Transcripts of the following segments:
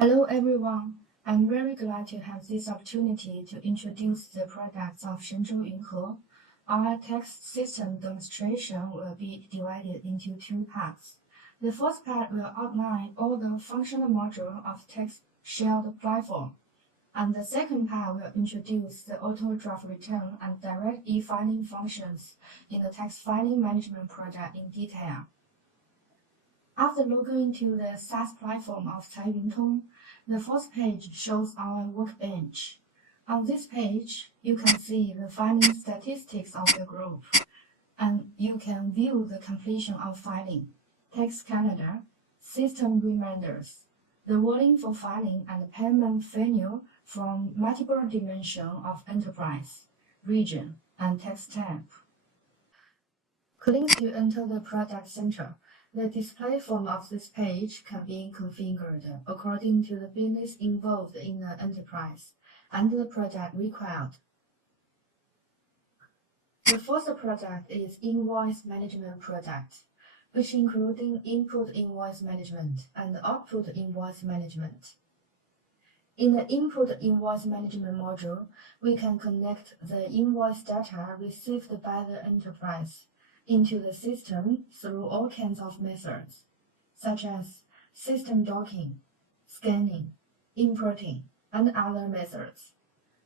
Hello everyone, I'm very glad to have this opportunity to introduce the products of Shenzhou Yunhe. Our tax system demonstration will be divided into two parts. The first part will outline all the functional modules of tax shared platform, and the second part will introduce the auto draft return and direct e-filing functions in the tax filing management project in detail. After logging into the SaaS platform of Yunhe, the first page shows our workbench. On this page, you can see the filing statistics of the group, and you can view the completion of filing, tax calendar, system reminders, the wording for filing and payment venue from multiple dimensions of enterprise, region, and tax type. Click to enter the product center. The display form of this page can be configured according to the business involved in the enterprise and the project required. The first product is Invoice Management Product, which includes input invoice management and output invoice management. In the input invoice management module, we can connect the invoice data received by the enterprise into the system through all kinds of methods, such as system docking, scanning, importing, and other methods,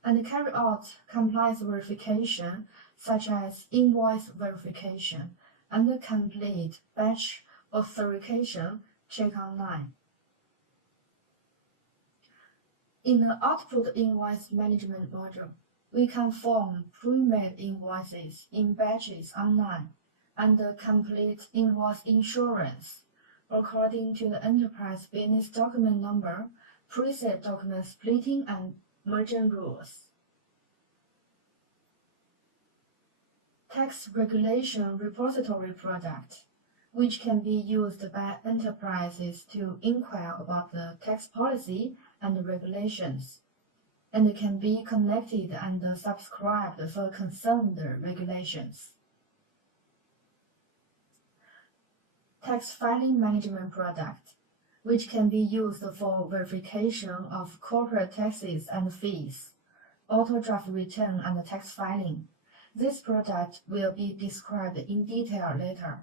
and carry out compliance verification, such as invoice verification and complete batch authentication check online. In the output invoice management module, we can form pre-made invoices in batches online and complete invoice insurance according to the enterprise business document number, preset document splitting and merging rules. Tax regulation repository product, which can be used by enterprises to inquire about the tax policy and regulations, and can be connected and subscribed for concerned regulations. Tax filing management product, which can be used for verification of corporate taxes and fees, auto draft return and tax filing. This product will be described in detail later.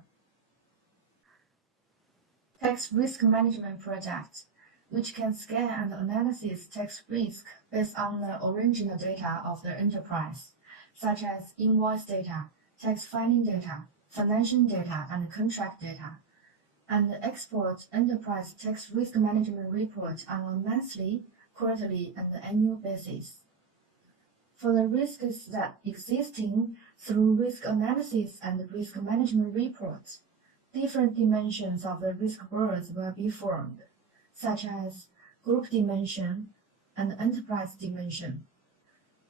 Tax risk management product, which can scan and analyze tax risk based on the original data of the enterprise, such as invoice data, tax filing data, financial data, and contract data, and export enterprise tax risk management report on a monthly, quarterly, and annual basis. For the risks that existing through risk analysis and risk management reports, different dimensions of the risk boards will be formed, such as group dimension and enterprise dimension.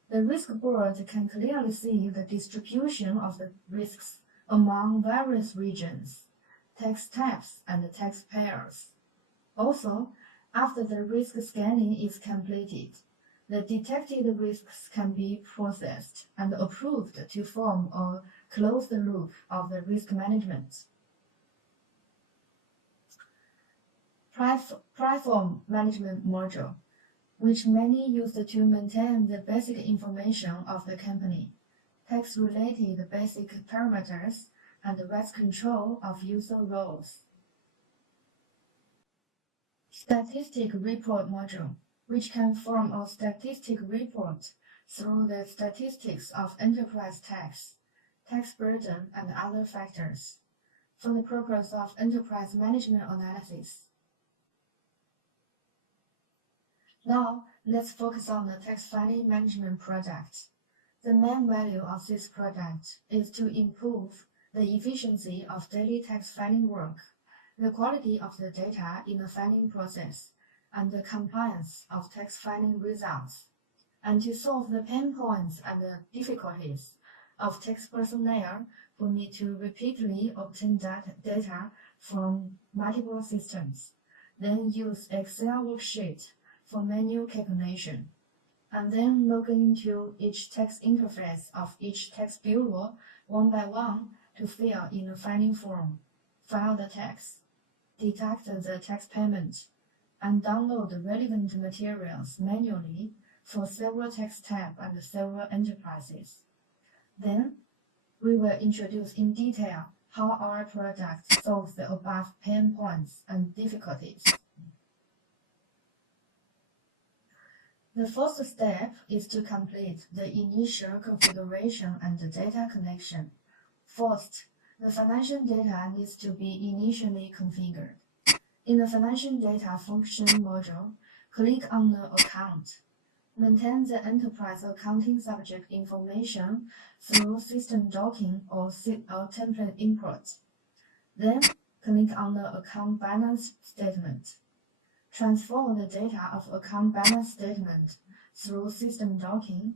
The risk board can clearly see the distribution of the risks among various regions, tax types, and taxpayers. Also, after the risk scanning is completed, the detected risks can be processed and approved to form a closed loop of the risk management. Platform management module, which many use to maintain the basic information of the company, tax-related basic parameters, and rights control of user roles. Statistic report module, which can form a statistic report through the statistics of enterprise tax, tax burden, and other factors, for the purpose of enterprise management analysis. Now, let's focus on the tax filing management product. The main value of this product is to improve the efficiency of daily tax filing work, the quality of the data in the filing process, and the compliance of tax filing results, and to solve the pain points and the difficulties of tax personnel who need to repeatedly obtain data from multiple systems, then use Excel worksheet for manual calculation, and then log into each tax interface of each tax bureau one by one to fill in the filing form, file the tax, deduct the tax payment, and download the relevant materials manually for several text types and several enterprises. Then, we will introduce in detail how our product solves the above pain points and difficulties. The first step is to complete the initial configuration and the data connection. First, the financial data needs to be initially configured. In the financial data function module, click on the account. Maintain the enterprise accounting subject information through system docking or template import. Then, click on the account balance statement. Transfer the data of account balance statement through system docking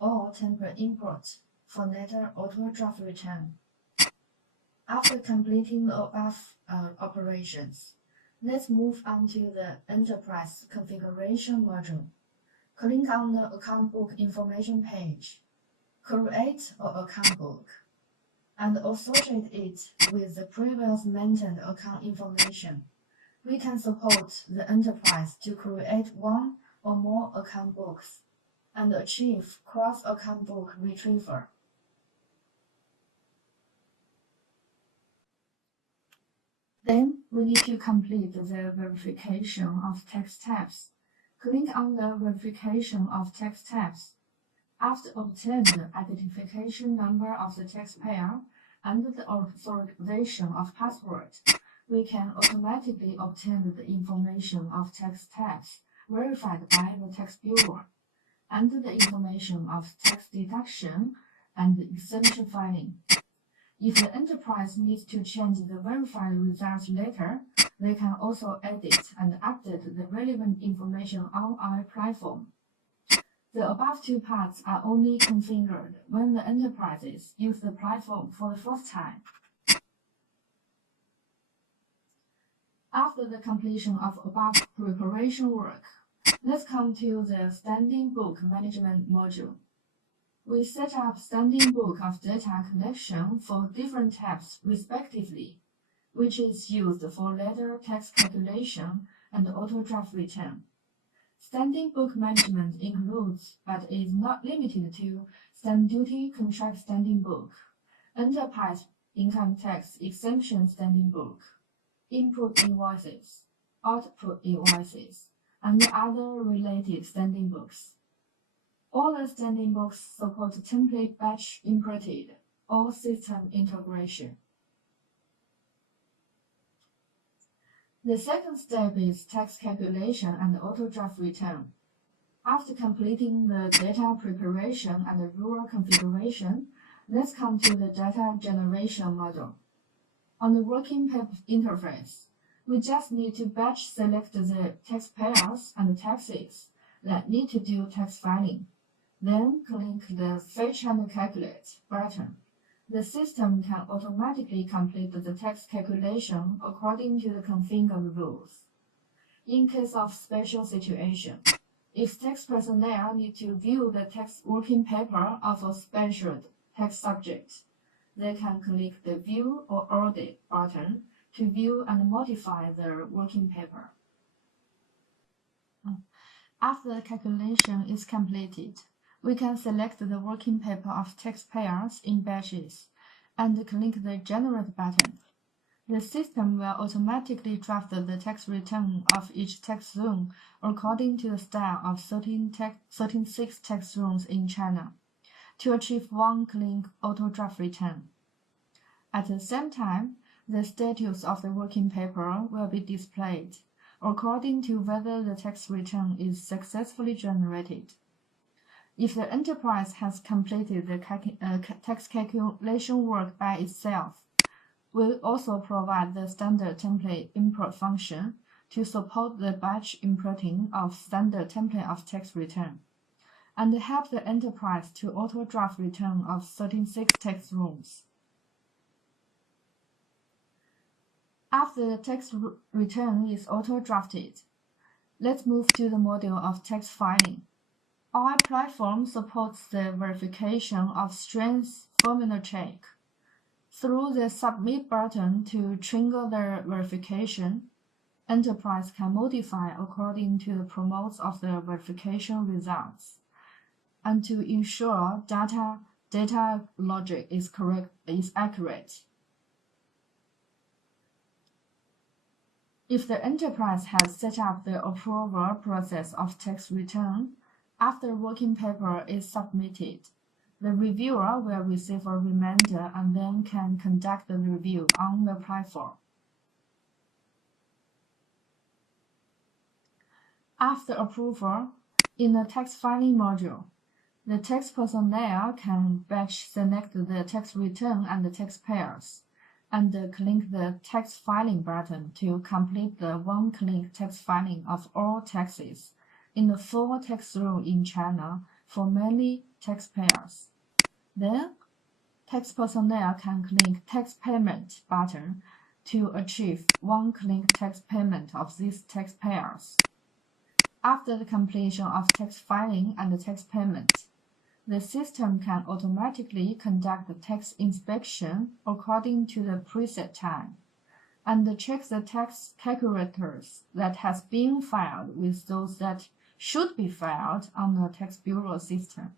or template import for later auto draft return. After completing the above operations, let's move on to the enterprise configuration module. Click on the account book information page. Create an account book and associate it with the previous maintained account information. We can support the enterprise to create one or more account books and achieve cross-account book retrieval. Then we need to complete the verification of text types. Click on the verification of text types. After obtaining the identification number of the taxpayer and the authorization of password, we can automatically obtain the information of tax types verified by the tax bureau, and the information of tax deduction and exemption filing. If the enterprise needs to change the verified results later, they can also edit and update the relevant information on our platform. The above two parts are only configured when the enterprises use the platform for the first time. After the completion of above preparation work, let's come to the standing book management module. We set up standing book of data collection for different types respectively, which is used for later tax calculation and auto draft return. Standing book management includes, but is not limited to, stamp duty contract standing book, enterprise income tax exemption standing book, input invoices, output invoices, and other related standing books. All the standing books support template batch imported or system integration. The second step is tax calculation and auto draft return. After completing the data preparation and the rule configuration, let's come to the data generation model. On the working paper interface, we just need to batch select the taxpayers and taxes that need to do tax filing. Then click the Fetch and Calculate button. The system can automatically complete the tax calculation according to the configured rules. In case of special situation, if tax personnel need to view the tax working paper of a special tax subject, they can click the View or Audit button to view and modify their working paper. After the calculation is completed, we can select the working paper of taxpayers in batches and click the Generate button. The system will automatically draft the tax return of each tax zone according to the style of 36 tax zones in China to achieve one-click auto draft return. At the same time, the status of the working paper will be displayed according to whether the tax return is successfully generated. If the enterprise has completed the tax calculation work by itself, we'll also provide the standard template import function to support the batch importing of standard template of tax return, and help the enterprise to auto draft return of 36 tax rooms. After the tax return is auto drafted, let's move to the module of tax filing. Our platform supports the verification of strength formula check. Through the Submit button to trigger the verification, enterprise can modify according to the promotes of the verification results. And to ensure data logic is accurate. If the enterprise has set up the approval process of tax return, after working paper is submitted, the reviewer will receive a reminder and then can conduct the review on the platform. After approval, in the tax filing module, the tax personnel can batch select the tax return and the taxpayers, and click the tax filing button to complete the one-click tax filing of all taxes in the full tax room in China for many taxpayers. Then, tax personnel can click Tax Payment button to achieve one-click tax payment of these taxpayers. After the completion of tax filing and tax payment, the system can automatically conduct the tax inspection according to the preset time, and check the tax calculators that has been filed with those that should be filed on the tax bureau system,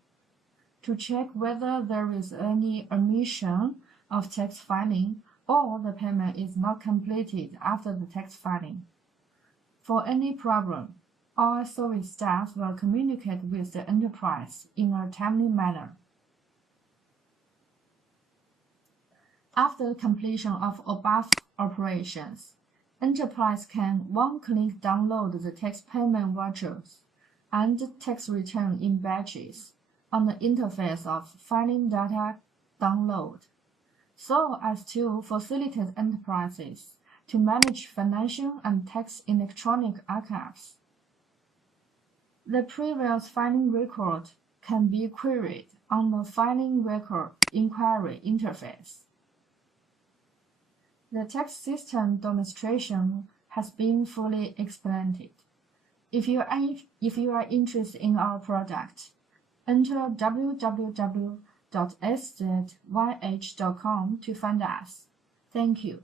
to check whether there is any omission of tax filing or the payment is not completed after the tax filing. For any problem, our service staff will communicate with the enterprise in a timely manner. After completion of above operations, enterprise can one-click download the tax payment vouchers and tax return in batches on the interface of filing data download, so as to facilitate enterprises to manage financial and tax electronic archives. The previous filing record can be queried on the Filing Record Inquiry interface. The tax system demonstration has been fully explained. If you are interested in our product, enter www.sz.yh.com to find us. Thank you.